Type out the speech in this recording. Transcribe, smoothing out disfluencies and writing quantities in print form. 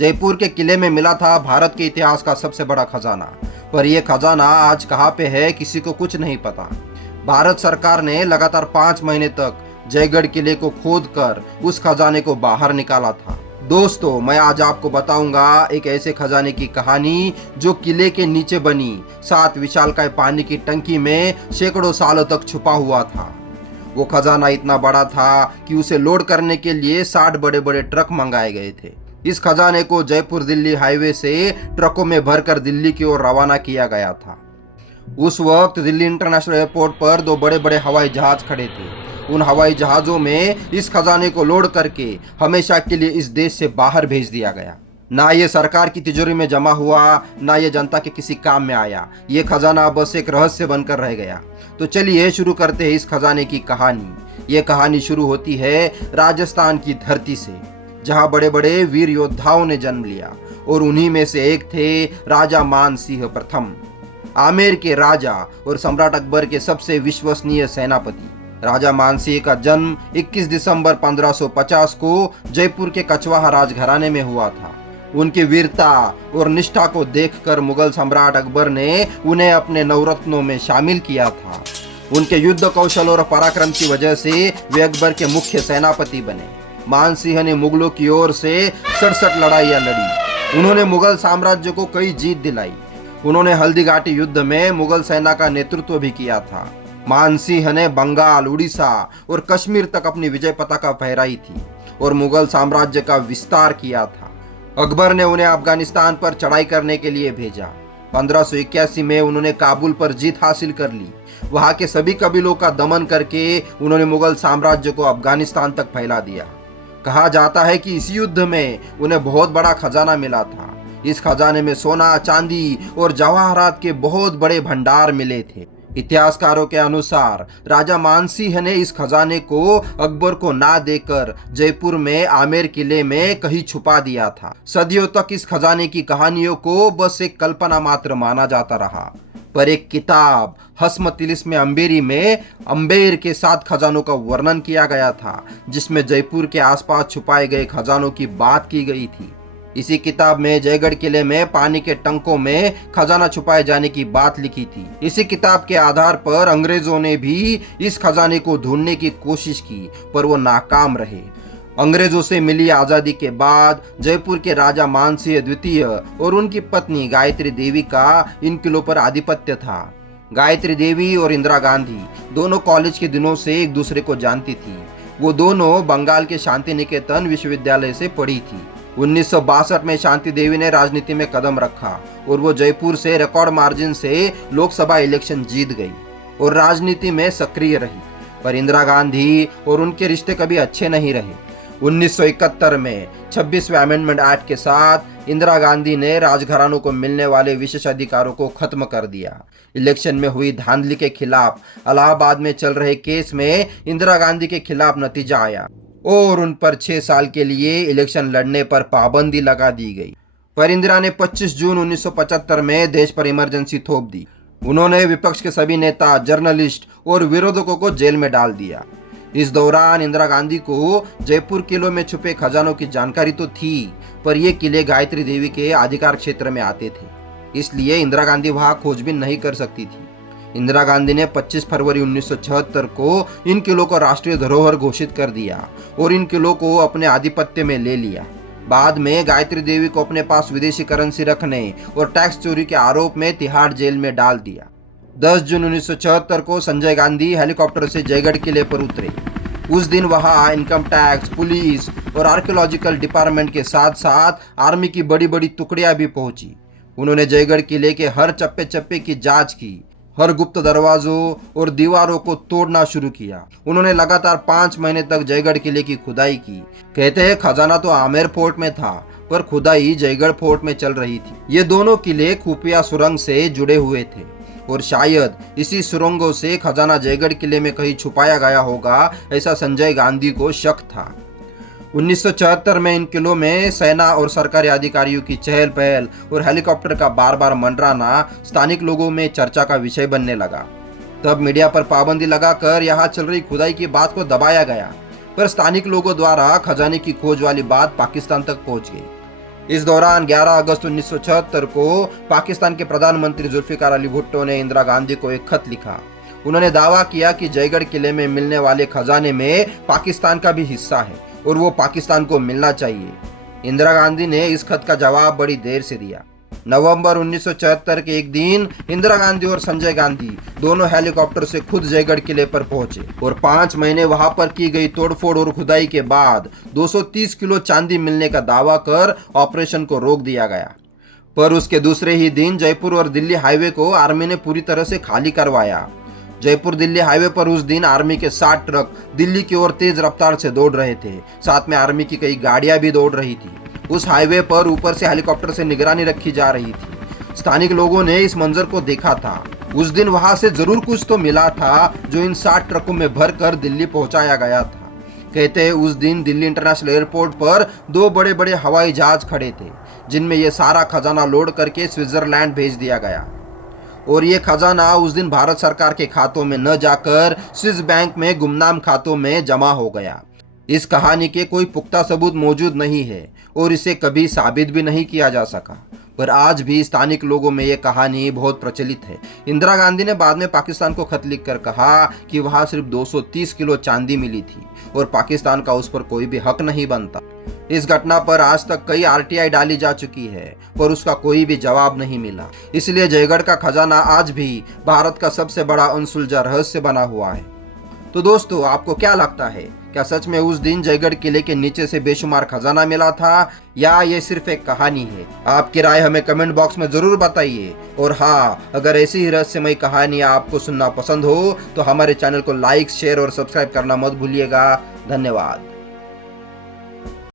जयपुर के किले में मिला था भारत के इतिहास का सबसे बड़ा खजाना। पर यह खजाना आज कहाँ पे है किसी को कुछ नहीं पता। भारत सरकार ने लगातार 5 महीने तक जयगढ़ किले को खोद कर उस खजाने को बाहर निकाला था। दोस्तों, मैं आज आपको बताऊंगा एक ऐसे खजाने की कहानी जो किले के नीचे बनी 7 विशालकाय पानी की टंकी में सैकड़ों सालों तक छुपा हुआ था। वो खजाना इतना बड़ा था कि उसे लोड करने के लिए 60 बड़े बड़े ट्रक मंगाए गए थे। इस खजाने को जयपुर दिल्ली हाईवे से ट्रकों में भरकर दिल्ली की ओर रवाना किया गया था। उस वक्त दिल्ली इंटरनेशनल एयरपोर्ट पर 2 बड़े बड़े हवाई जहाज खड़े थे। उन हवाई जहाजों में इस खजाने को लोड करके हमेशा के लिए इस देश से बाहर भेज दिया गया। ना ये सरकार की तिजोरी में जमा हुआ, ना ये जनता के किसी काम में आया। ये खजाना बस एक रहस्य बनकर रह गया। तो चलिए शुरू करते हैं इस खजाने की कहानी। ये कहानी शुरू होती है राजस्थान की धरती से, जहां बड़े बड़े वीर योद्धाओं ने जन्म लिया और उन्हीं में से एक थे राजा मान सिंह प्रथम, आमेर के राजा और सम्राट अकबर के सबसे विश्वसनीय सेनापति। राजा मानसिंह का जन्म 21 दिसंबर 1550 को जयपुर के कछवाहा राजघराने में हुआ था। उनकी वीरता और निष्ठा को देखकर मुगल सम्राट अकबर ने उन्हें अपने नवरत्नों में शामिल किया था। उनके युद्ध कौशल और पराक्रम की वजह से वे अकबर के मुख्य सेनापति बने। मानसिंह ने मुगलों की ओर से 67 लड़ाइयां लड़ी। उन्होंने मुगल साम्राज्य को कई जीत दिलाई। उन्होंने हल्दी घाटी युद्ध में मुगल सेना का नेतृत्व भी किया था। मानसिंह ने बंगाल, उड़ीसा और कश्मीर तक अपनी विजय पताका फहराई थी और मुगल साम्राज्य का विस्तार किया था। अकबर ने उन्हें अफगानिस्तान पर चढ़ाई करने के लिए भेजा। 1581 में उन्होंने काबुल पर जीत हासिल कर ली। वहां के सभी कबीलों का दमन करके उन्होंने मुगल साम्राज्य को अफगानिस्तान तक फैला दिया। कहा जाता है कि इस युद्ध में उन्हें बहुत बड़ा खजाना मिला था। इस खजाने में सोना, चांदी और जवाहरात के बहुत बड़े भंडार मिले थे। इतिहासकारों के अनुसार राजा मानसिंह ने इस खजाने को अकबर को ना देकर जयपुर में आमेर किले में कहीं छुपा दिया था। सदियों तक इस खजाने की कहानियों को बस एक कल्पना मात्र माना जाता रहा। पर एक किताब हस्म तिलिस्म अंबेरी में अंबेर के 7 खजानों का वर्णन किया गया था, जिसमें जयपुर के आसपास छुपाए गए खजानों की बात की गई थी। इसी किताब में जयगढ़ किले में पानी के टंकों में खजाना छुपाए जाने की बात लिखी थी। इसी किताब के आधार पर अंग्रेजों ने भी इस खजाने को ढूंढने की कोशिश की, पर वो नाकाम रहे। अंग्रेजों से मिली आजादी के बाद जयपुर के राजा मानसिंह द्वितीय और उनकी पत्नी गायत्री देवी का इन किलों पर आधिपत्य था। गायत्री देवी और इंदिरा गांधी दोनों कॉलेज के दिनों से एक दूसरे को जानती थी। वो दोनों बंगाल के शांति निकेतन विश्वविद्यालय से पढ़ी थी। 1962 में शांति देवी ने राजनीति में कदम रखा और वो जयपुर से रिकॉर्ड मार्जिन से लोकसभा इलेक्शन जीत गई और राजनीति में सक्रिय रही। पर इंदिरा गांधी और उनके रिश्ते कभी अच्छे नहीं रहे। 1971 में 26वें अमेंडमेंट एक्ट के साथ इंदिरा गांधी ने राजघरानों को मिलने वाले विशेष अधिकारों को खत्म कर दिया। इलेक्शन में हुई धांधली के खिलाफ इलाहाबाद में चल रहे केस में इंदिरा गांधी के खिलाफ नतीजा आया और उन पर 6 साल के लिए इलेक्शन लड़ने पर पाबंदी लगा दी गई। पर इंदिरा ने 25 जून 1975 में देश पर इमरजेंसी थोप दी। उन्होंने विपक्ष के सभी नेता, जर्नलिस्ट और विरोधकों को जेल में डाल दिया। इस दौरान इंदिरा गांधी को जयपुर किलों में छुपे खजानों की जानकारी तो थी, पर ये किले गायत्री देवी के अधिकार क्षेत्र में आते थे, इसलिए इंदिरा गांधी वहां खोजबीन नहीं कर सकती थी। इंदिरा गांधी ने 25 फरवरी 1976 को इन किलों को राष्ट्रीय धरोहर घोषित कर दिया और इन किलों को अपने आधिपत्य में ले लिया। बाद में गायत्री देवी को अपने पास विदेशी करेंसी रखने और टैक्स चोरी के आरोप में तिहाड़ जेल में डाल दिया। 10 जून 1974 को संजय गांधी हेलीकॉप्टर से जयगढ़ किले पर उतरे। उस दिन वहां इनकम टैक्स, पुलिस और आर्कियोलॉजिकल डिपार्टमेंट के साथ साथ आर्मी की बड़ी बड़ी टुकड़ियां भी पहुंची। उन्होंने जयगढ़ किले के हर चप्पे चप्पे की जांच की, हर गुप्त दरवाजों और दीवारों को तोड़ना शुरू किया। उन्होंने लगातार 5 महीने तक जयगढ़ किले की खुदाई की। कहते हैं खजाना तो आमेर फोर्ट में था, पर खुदाई जयगढ़ फोर्ट में चल रही थी। ये दोनों किले खुफिया सुरंग से जुड़े हुए थे और शायद इसी सुरंगों से खजाना जयगढ़ किले में कहीं छुपाया गया होगा, ऐसा संजय गांधी को शक था। 1974 में इन किलों में सेना और सरकारी अधिकारियों की चहल पहल और हेलीकॉप्टर का बार बार मंडराना स्थानिक लोगों में चर्चा का विषय बनने लगा। तब मीडिया पर पाबंदी लगाकर यहाँ चल रही खुदाई की बात को दबाया गया, पर स्थानिक लोगों द्वारा खजाने की खोज वाली बात पाकिस्तान तक पहुंच गई। इस दौरान 11 अगस्त 1976 को पाकिस्तान के प्रधानमंत्री जुल्फिकार अली भुट्टो ने इंदिरा गांधी को एक खत लिखा। उन्होंने दावा किया कि जयगढ़ किले में मिलने वाले खजाने में पाकिस्तान का भी हिस्सा है और वो पाकिस्तान को मिलना चाहिए। इंदिरा गांधी ने इस खत का जवाब बड़ी देर से दिया। नवंबर 1974 के एक दिन इंदिरा गांधी और संजय गांधी दोनों हेलीकॉप्टर से खुद जयगढ़ किले पर पहुंचे और 5 महीने वहां पर की गई तोड़फोड़ और खुदाई के बाद 230 किलो चांदी मिलने का दावा कर ऑपरेशन को रोक दिया गया। पर उसके दूसरे ही दिन जयपुर और दिल्ली हाईवे को आर्मी ने पूरी तरह से खाली करवाया। जयपुर दिल्ली हाईवे पर उस दिन आर्मी के 60 ट्रक दिल्ली की ओर तेज रफ्तार से दौड़ रहे थे। साथ में आर्मी की कई गाड़ियां भी दौड़ रही थी। उस हाईवे पर ऊपर से हेलीकॉप्टर से निगरानी रखी जा रही थी। स्थानिक लोगों ने इस मंजर को देखा था। उस दिन वहां से जरूर कुछ तो मिला था जो इन 60 ट्रकों में भरकर दिल्ली पहुंचाया गया था। कहते हैं उस दिन दिल्ली इंटरनेशनल एयरपोर्ट पर 2 बड़े बड़े हवाई जहाज खड़े थे जिनमें यह सारा खजाना लोड करके स्विट्जरलैंड भेज दिया गया। और ये खजाना उस दिन भारत सरकार के खातों में न जाकर स्विस बैंक में गुमनाम खातों में जमा हो गया। इस कहानी के कोई पुख्ता सबूत मौजूद नहीं है और इसे कभी साबित भी नहीं किया जा सका, पर आज भी स्थानिक लोगों में यह कहानी बहुत प्रचलित है। इंदिरा गांधी ने बाद में पाकिस्तान को खत लिखकर कहा कि वहां सिर्फ 230 किलो चांदी मिली थी और पाकिस्तान का उस पर कोई भी हक नहीं बनता। इस घटना पर आज तक कई आरटीआई डाली जा चुकी है पर उसका कोई भी जवाब नहीं मिला। इसलिए जयगढ़ का खजाना आज भी भारत का सबसे बड़ा अनसुलझा रहस्य बना हुआ है। तो दोस्तों, आपको क्या लगता है, क्या सच में उस दिन जयगढ़ किले के नीचे से बेशुमार खजाना मिला था या ये सिर्फ एक कहानी है? आपकी राय हमें कमेंट बॉक्स में जरूर बताइए। और हाँ, अगर ऐसी ही रहस्यमय कहानियां आपको सुनना पसंद हो तो हमारे चैनल को लाइक, शेयर और सब्सक्राइब करना मत भूलिएगा। धन्यवाद।